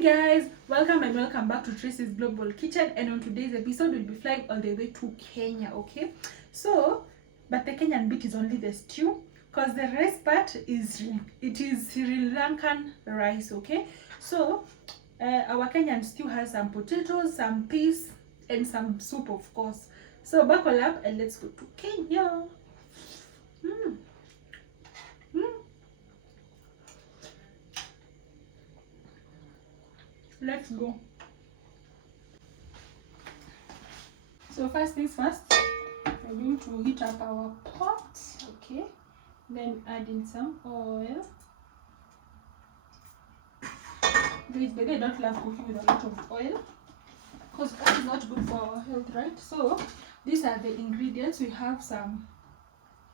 Hi guys, welcome and welcome back to Tracy's Global Kitchen, and on today's episode we'll be flying all the way to Kenya, okay? So, but the Kenyan bit is only the stew, because the rice part is Sri Lankan rice, okay? So, our Kenyan stew has some potatoes, some peas, and some soup, of course. So, buckle up and let's go to Kenya. Let's go. So first things first, we're going to heat up our pot, okay? Then add in some oil. Guys, but I don't love cooking with a lot of oil because oil is not good for our health, right? So these are the ingredients. We have some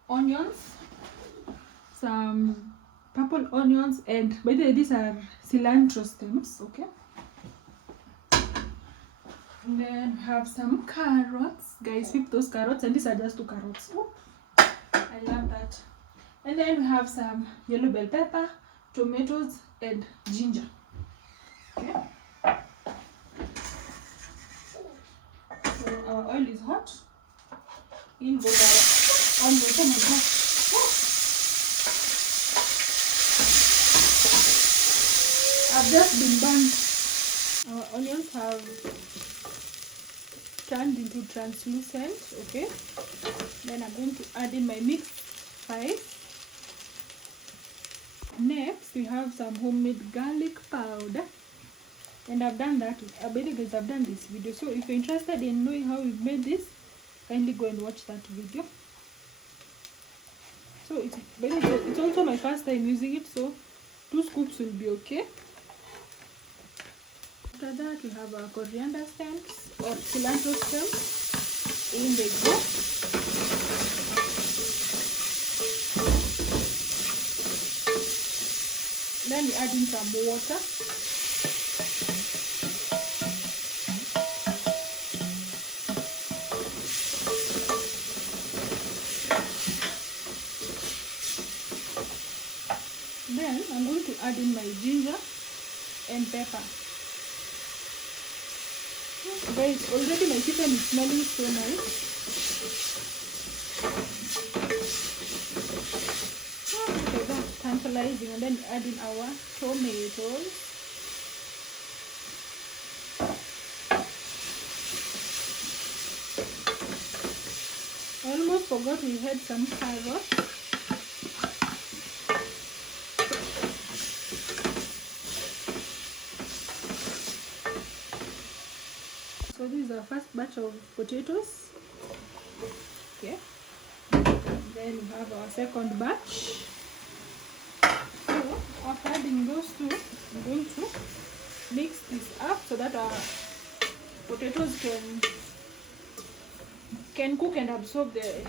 onions, some purple onions, and by the way, these are cilantro stems, okay? And then we have some carrots. Guys, whip those carrots, and these are just 2 carrots. Oh, I love that. And then we have some yellow bell pepper, tomatoes, and ginger. Okay. So our oil is hot. In goes our onions. Oh my God. Oh. I've just been burned. Our onions have turned into translucent, okay? Then I'm going to add in my mixed spice. Next, we have some homemade garlic powder, and I've done that. I believe guys, I've done this video. So if you're interested in knowing how we've made this, kindly go and watch that video. So it's also my first time using it, so 2 scoops will be okay. After that, we have our coriander stems or cilantro stems. In they go. Then we add in some water. Then I'm going to add in my ginger and pepper. Guys, already my kitchen is smelling so nice. Okay, that's tantalizing. And then add in our tomatoes. I almost forgot we had some carrots. So this is our first batch of potatoes. Okay. Then we have our second batch. So after adding those 2, I'm going to mix this up so that our potatoes can cook and absorb the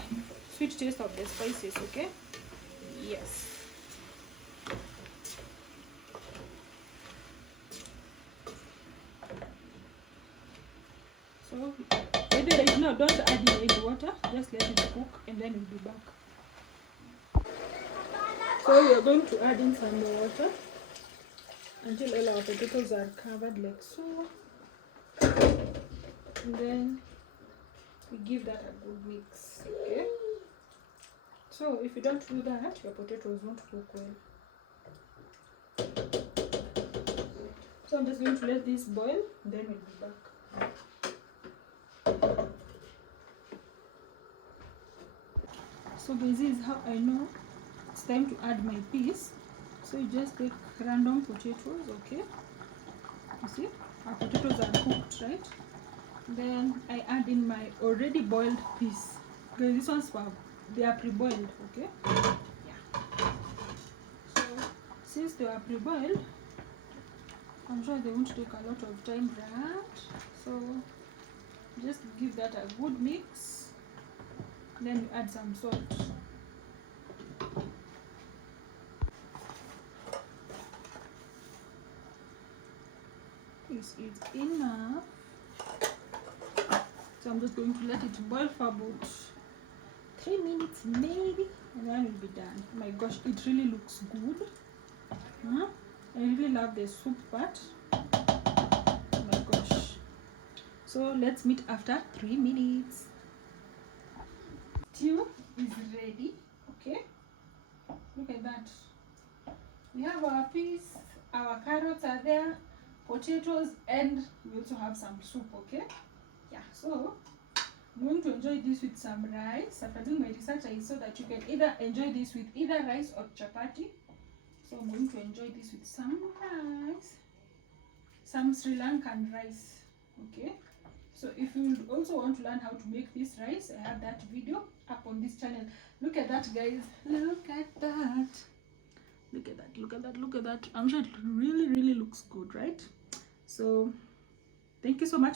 sweet taste of the spices, okay? Yes. So maybe right now don't add in any water, just let it cook and then we'll be back. So we are going to add in some more water until all our potatoes are covered like so. And then we give that a good mix, okay? So if you don't do that, your potatoes won't cook well. So I'm just going to let this boil and then we'll be back. So guys, this is how I know it's time to add my peas. So you just take random potatoes, okay? You see, our potatoes are cooked, right? Then I add in my already boiled peas. Guys, these ones they are pre-boiled, okay? Yeah. So since they are pre-boiled, I'm sure they won't take a lot of time, right? So just give that a good mix. Then you add some salt. This is enough. So I'm just going to let it boil for about 3 minutes maybe, and then we'll be done. Oh my gosh, it really looks good. I really love the soup part. So let's meet after 3 minutes. Stew is ready. Okay, look at that. We have our peas, our carrots are there, potatoes, and we also have some soup. Okay, yeah, so I'm going to enjoy this with some rice. After doing my research, I saw that you can either enjoy this with either rice or chapati. So I'm going to enjoy this with some rice, some Sri Lankan rice. Okay, so if you also want to learn how to make this rice, I have that video up on this channel. Look at that, guys. Look at that. Look at that, look at that, look at that. I'm sure it really looks good, right? So thank you so much